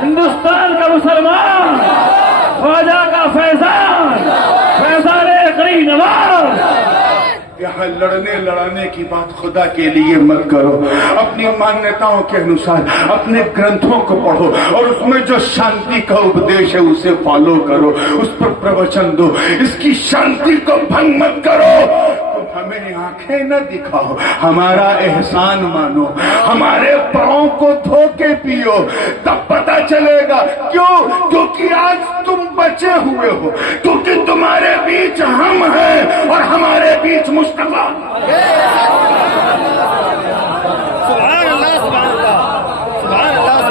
ہندوستان کا مسلمان، خواجہ کا فیضان، فیضان غریب نواز۔ یہاں لڑانے کی بات خدا کے لیے مت کرو، اپنی مانیتاؤں کے انوسار اپنے گرنتھوں کو پڑھو اور اس میں جو شانتی کا اپدیش ہے اسے فالو کرو، اس پر پروچن دو، اس کی شانتی کو بھنگ مت کرو۔ ہمیں آنکھیں نہ دکھاؤ، ہمارا احسان مانو، ہمارے پاؤں کو دھو کے پیو، تب پتہ چلے گا۔ کیونکہ آج تم بچے ہوئے ہو، کیونکہ تمہارے بیچ ہم ہیں اور ہمارے بیچ مصطفیٰ۔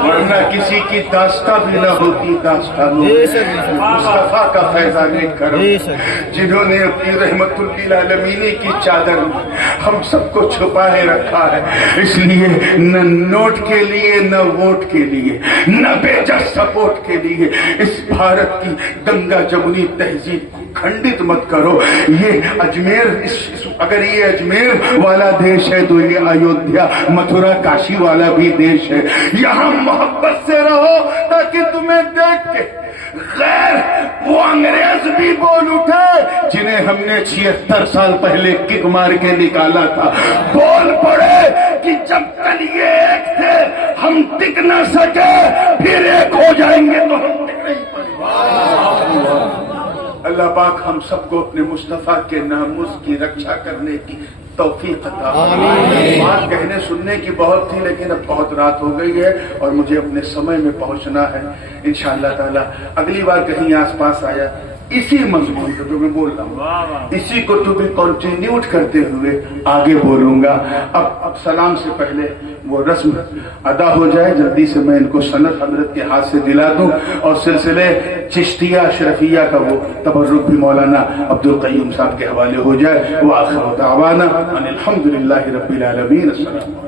ورنہ کسی کی داستان بھی نہ ہوتی، داستان مصطفیٰ کا فیضان کرم، جنہوں نے اپنی رحمت للعالمین کی چادر میں ہم سب کو چھپائے رکھا ہے۔ اس لیے نہ نوٹ کے لیے، نہ ووٹ کے لیے، نہ بیجا سپورٹ کے لیے اس بھارت کی گنگا جمنی تہذیب کو کھنڈت مت کرو۔ یہ اجمیر، اگر یہ اجمیر والا دیش ہے تو یہ ایودھیا، متھرا، کاشی والا بھی دیش ہے۔ یہاں محبت سے رہو تاکہ تمہیں دیکھ کے غیر وہ انگریز بھی بول اٹھے جنہیں ہم نے 76 سال پہلے کک مار کے نکالا تھا، بول پڑے کہ جب کل یہ ایک تھے ہم ٹک نہ سکے، پھر ایک ہو جائیں گے تو ہم ٹک نہیں پائیں گے۔ اللہ پاک ہم سب کو اپنے مصطفیٰ کے ناموس کی رکشا کرنے کی توفیق عطا فرمائے۔ بات کہنے سننے کی بہت تھی لیکن اب بہت رات ہو گئی ہے اور مجھے اپنے سمے میں پہنچنا ہے۔ انشاءاللہ تعالی اگلی بار کہیں آس پاس آیا اسی مضمون کو جو میں بول رہا ہوں اسی کو تو بھی کنٹینیوٹ کرتے ہوئے آگے بولوں گا۔ اب سلام سے پہلے وہ رسم ادا ہو جائے، جلدی سے میں ان کو سند حضرت کے ہاتھ سے دلا دوں اور سلسلے چشتیہ اشرفیہ کا وہ تبرک بھی مولانا عبدالقیوم صاحب کے حوالے ہو جائے۔ وآخر دعوانا ان الحمدللہ رب العالمین۔ السلام